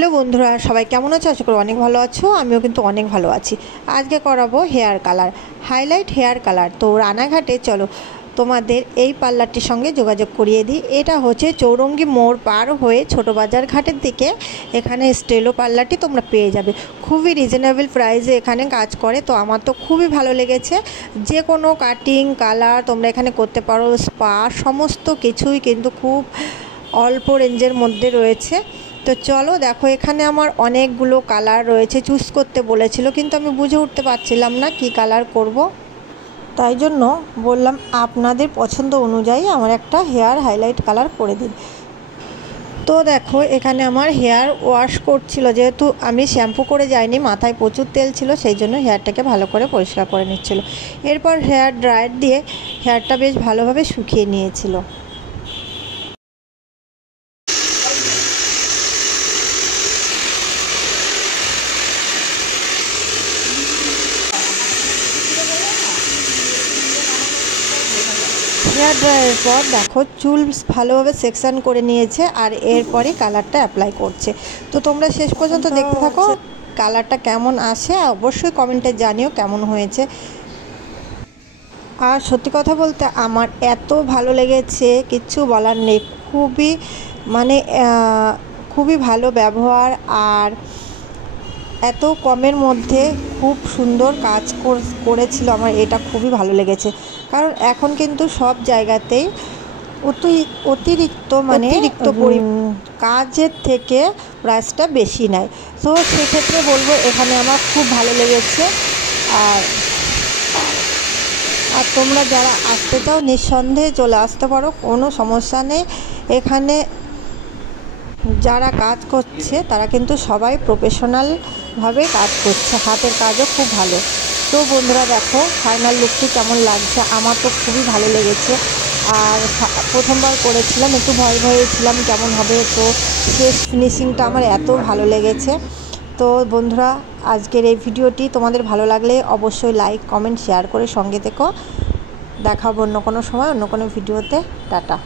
Hello বন্ধুরা, সবাই কেমন আছো? আশা করি অনেক ভালো আছো। আমিও কিন্তু অনেক ভালো আছি। আজকে করাবো hair colour, highlight hair colour. তো রানাঘাটে চলো তোমাদের এই পার্লারটির সঙ্গে যোগাযোগ করিয়ে দিই। এটা হচ্ছে চৌরঙ্গি মোড় পার হয়ে ছোটো বাজার ঘাটের দিকে। এখানে স্টেলো পার্লারটি তোমরা পেয়ে যাবে। খুবই রিজনেবল প্রাইসে এখানে কাজ করে। তো আমার তো খুবই ভালো লেগেছে। যে কোনো কাটিং কালার তোমরা এখানে করতে পারো, স্পা সমস্ত কিছুই কিন্তু খুব অল্প রেঞ্জের মধ্যে রয়েছে। তো চলো দেখো, এখানে আমার অনেকগুলো কালার রয়েছে। চুজ করতে বলেছিল, কিন্তু আমি বুঝে উঠতে পারছিলাম না কি কালার করব। তাই জন্য বললাম আপনাদের পছন্দ অনুযায়ী আমার একটা হেয়ার হাইলাইট কালার করে দিন। তো দেখো, এখানে আমার হেয়ার ওয়াশ করছিল, যেহেতু আমি শ্যাম্পু করে যাইনি, মাথায় প্রচুর তেল ছিল, সেই জন্য হেয়ারটাকে ভালো করে পরিষ্কার করে নিচ্ছিল। এরপর হেয়ার ড্রায়ার দিয়ে হেয়ারটা বেশ ভালোভাবে শুকিয়ে নিয়েছিল। হেয়ার ড্রায়ারের পর দেখো চুল ভালোভাবে সেকশন করে নিয়েছে, আর এরপরে কালারটা অ্যাপ্লাই করছে। তো তোমরা শেষ পর্যন্ত দেখতে থাকো কালারটা কেমন আসে, অবশ্যই কমেন্টে জানিও কেমন হয়েছে। আর সত্যি কথা বলতে আমার এত ভালো লেগেছে, কিচ্ছু বলার নেই। খুবই ভালো ব্যবহার, আর এত কমের মধ্যে খুব সুন্দর কাজ করেছিল। আমার এটা খুবই ভালো লেগেছে, কারণ এখন কিন্তু সব জায়গাতেই অতিরিক্ত কাজের থেকে প্রাইসটা বেশি নেয়। তো সেক্ষেত্রে বলবো এখানে আমার খুব ভালো লেগেছে। আর তোমরা যারা আসতে চাও নিঃসন্দেহে চলে আসতে পারো, কোনো সমস্যা নেই। এখানে যারা কাজ করছে তারা কিন্তু সবাই প্রফেশনালভাবে কাজ করছে, হাতের কাজও খুব ভালো। তো বন্ধুরা দেখো ফাইনাল লুকটি কেমন লাগছে। আমার তো খুবই ভালো লেগেছে। আর প্রথমবার করেছিলাম, একটু ভয়ে ছিলাম কেমন হবে। তো শেষ ফিনিশিংটা আমার এত ভালো লেগেছে। তো বন্ধুরা, আজকের এই ভিডিওটি তোমাদের ভালো লাগলে অবশ্যই লাইক কমেন্ট শেয়ার করে সঙ্গে থেকো। দেখাবো অন্য কোনো সময় অন্য কোনো ভিডিওতে। টাটা।